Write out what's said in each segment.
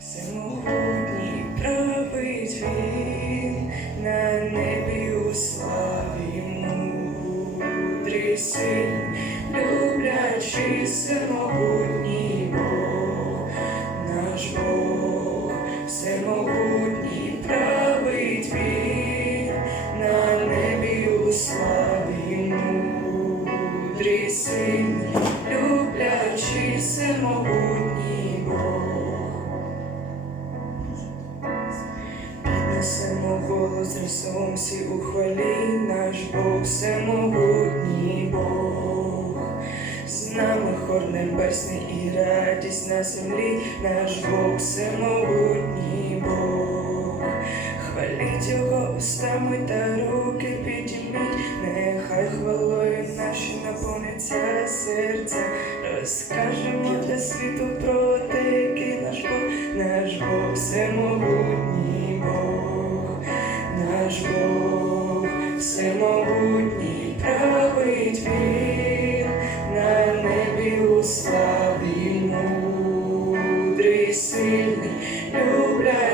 Всемогутній править він на небі у славі мудрий син, Піднесемо голос разом всі у хвалі, наш Бог всемогутній Бог. З нами хор небесний і радість на землі, наш Бог всемогутній Бог. Хваліть його устами та руки підійміть, нехай хвалою наші наповниться серця. Розкажемо для світу про те, який наш Бог, наш Бог всемогутній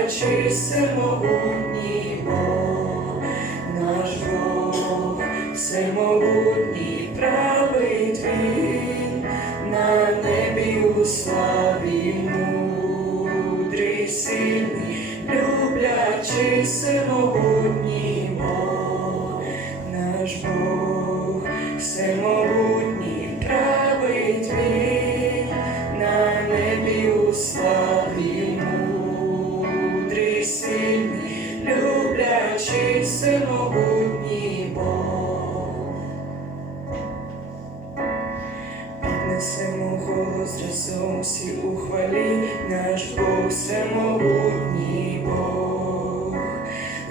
люблячий всемогутній Бог, наш Бог всемогутній править він на небі у славі мудрий сильний, люблячий всемогутній Бог, наш Бог разом всі у хвалі, наш Бог всемогутній Бог.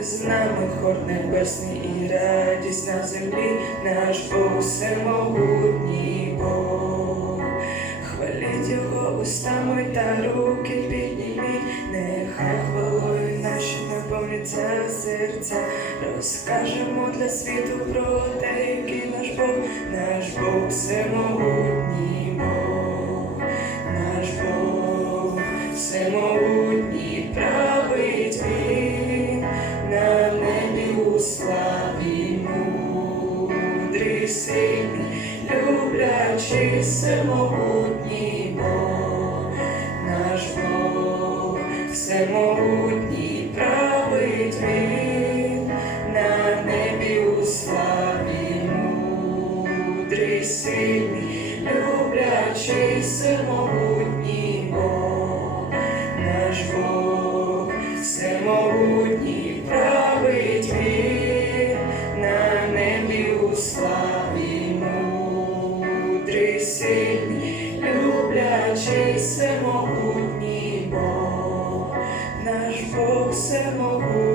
З нами хор небесний і радість на землі, наш Бог всемогутній Бог. Хваліть його устами та руки підніміть, нехай хвалою наші наповняться серця. Розкажемо для світу про те, який наш Бог, наш Бог всемогутній всемогутній править він на небі у славі мудрий сильний, люблячий всемогутній наш Бог всемогутній править на небі у славі мудрий сильний, люблячий всемогутній він на небі славі мудрий сильний, люблячий всемогутній Бог, наш Бог всемогутній